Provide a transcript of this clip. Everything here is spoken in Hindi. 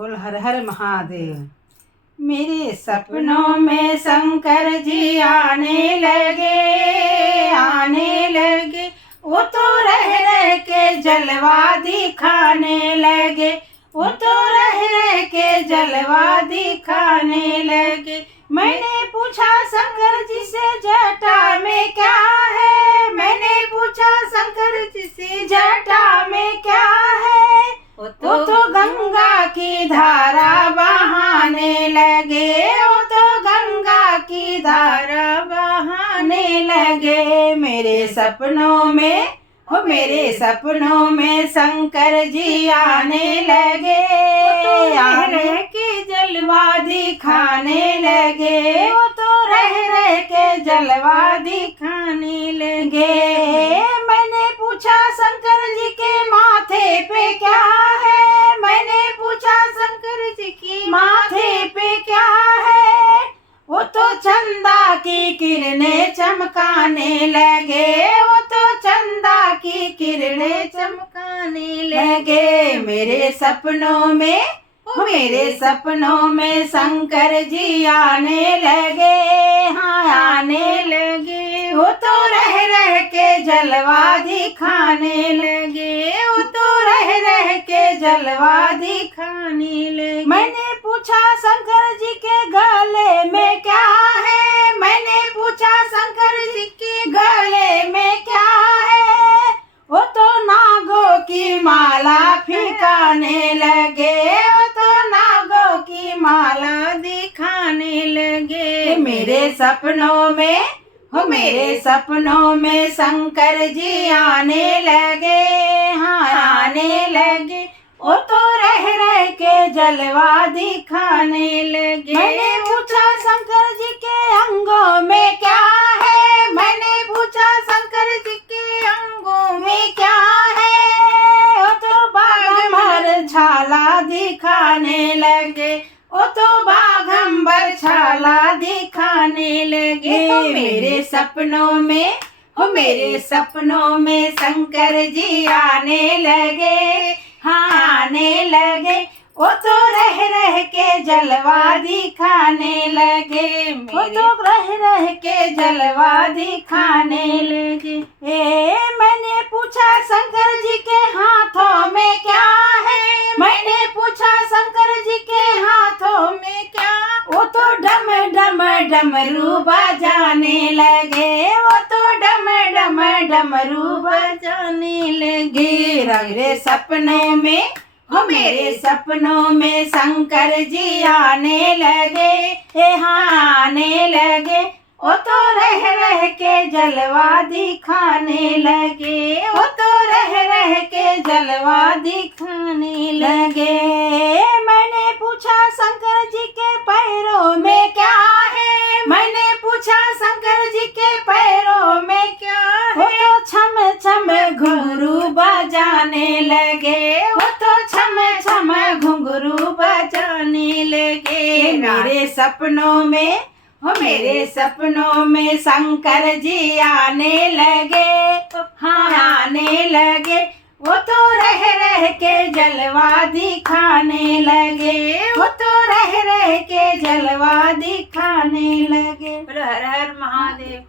बोल हर हर महादेव। मेरे सपनों में शंकर जी आने लगे, वो तो रह रह के जलवा दिखाने लगे, वो तो रह रह के जलवा दिखाने लगे। मैंने पूछा शंकर जी से जटा में क्या है, मैंने पूछा शंकर जी से जटा में क्या है, वो तो गंगा की धारा बहाने लगे, वो तो गंगा की धारा बहाने लगे। मेरे सपनों में मेरे सपनों में शंकर जी आने लगे, रह रह के जलवा दिखाने लगे, वो तो रह रह के जलवा दिखाने लगे। मैंने पूछा शंकर जी के माथे पे क्या है, मैंने पूछा शंकर जी की माथे पे क्या है, वो तो चंदा की किरणें चमकाने लगे, वो तो चंदा की किरणें चमकाने लगे। मेरे सपनों में शंकर जी आने लगे, हाँ आने लगे, वो तो रह रह के जलवा दिखाने लगे, वो तो रह रह के जलवा दिखाने लगे। मैंने पूछा शंकर जी के गले में क्या है, मैंने पूछा शंकर जी के गले में क्या है, वो तो नागों की माला फिकाने लगे, वो तो नागों की माला दिखाने लगे। मेरे सपनों में शंकर जी आने लगे, हाँ आने लगे, वो तो रह रह के जलवा दिखाने लगे। मैंने पूछा शंकर जी के अंगों में क्या है, मैंने पूछा शंकर जी के अंगों में क्या है, वो तो बाघंबर छाला दिखाने लगे, वो तो बाघंबर छाला दिखाने लगे। मेरे सपनों में शंकर जी आने लगे, हाँ आने लगे, वो तो रह रह के जलवा दिखाने लगे, वो तो रह रह के जलवा दिखाने लगे। मैंने पूछा शंकर जी के हाथों में क्या है, मैंने पूछा शंकर जी के हाथों में क्या, वो तो डम डम डमरू बजाने लगे, वो तो डम डम डमरू बजाने लगे। मेरे सपनों में शंकर जी आने लगे, हाँ आने लगे, वो तो रह रह के जलवा दिखाने लगे, वो तो रह रह के जलवा दिखाने लगे। मैंने पूछा शंकर जी के पैरों में क्या है, मैंने पूछा शंकर जी के पैरों में क्या है, वो तो छम छम घुंघरू बजाने लगे, वो तो छम छम घुंघरू बजाने लगे। मेरे सपनों में शंकर जी आने लगे, हाँ आने लगे, वो तो रह रह के जलवा दिखाने लगे, वो तो रह रह के जलवा दिखाने लगे। हर हर महादेव।